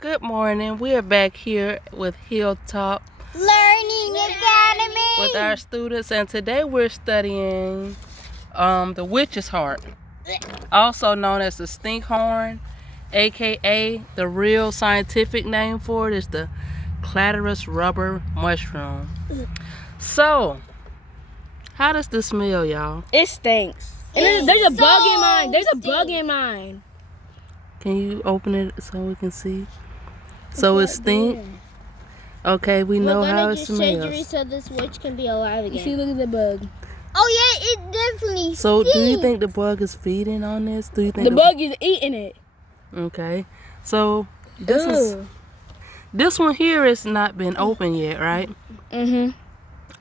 Good morning. We are back here with Hilltop Learning Academy with our students, and today we're studying the witch's heart, also known as the stinkhorn, aka the real scientific name for it is the CLATHRUS rubber mushroom. So, how does this smell, y'all? It stinks. And there's a bug in mine. There's a bug in mine. Can you open it so we can see? So it stink. Okay, we know how it smells. surgery so this witch can be alive again. You see, look at the bug. Oh yeah, it definitely So stinks. do you think the bug is feeding on this? Do you think The bug is eating it. Okay. So this one here has not been open yet, right? Mhm.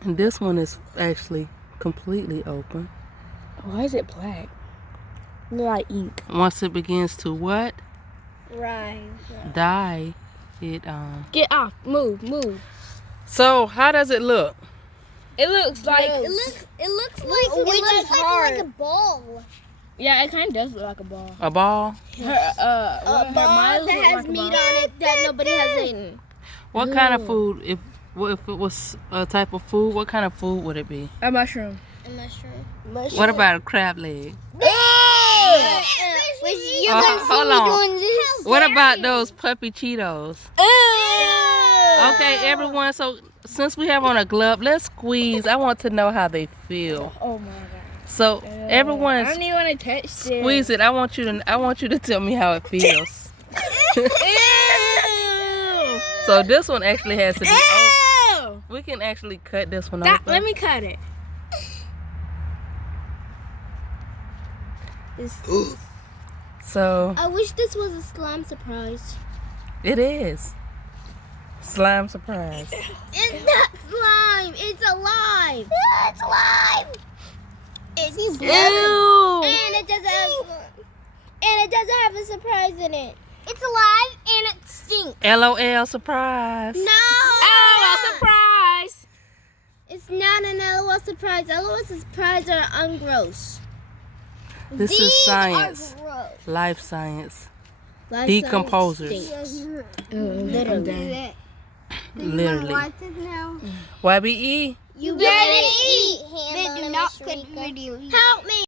And this one is actually completely open. Why is it black? Like ink. Once it begins to what? Right. Die, it Get off. Move. So how does it look? It looks like It looks like a witch's heart. Like a ball. yeah, it kind of does look like a ball. A ball? Her A ball that has meat on it that nobody has eaten. What kind of food? If it was a type of food, what kind of food would it be? A mushroom. A mushroom. What about a crab leg? You're gonna see Hold me on. doing this. What about those puppy Cheetos? Ew. Okay, everyone, so since we have on a glove, let's squeeze. I want to know how they feel. Oh my god. So everyone I don't even want to touch it. squeeze it. I want you to tell me how it feels. Ew. So this one actually has to be open. Ew. We can actually cut this one Let open. me cut it. So I wish this was a slime surprise. it is. Slime surprise. It's not slime. It's alive. Yeah, it's alive. It's Ew. and it doesn't have a surprise in it. It's alive and it stinks. LOL surprise. No. Oh, surprise. It's not an LOL surprise. LOL surprise are ungross. This is science. Are gross. Life science. Life Decomposers. science stinks. Literally. Literally. YBE. You better eat. But do not cut videos. Help me.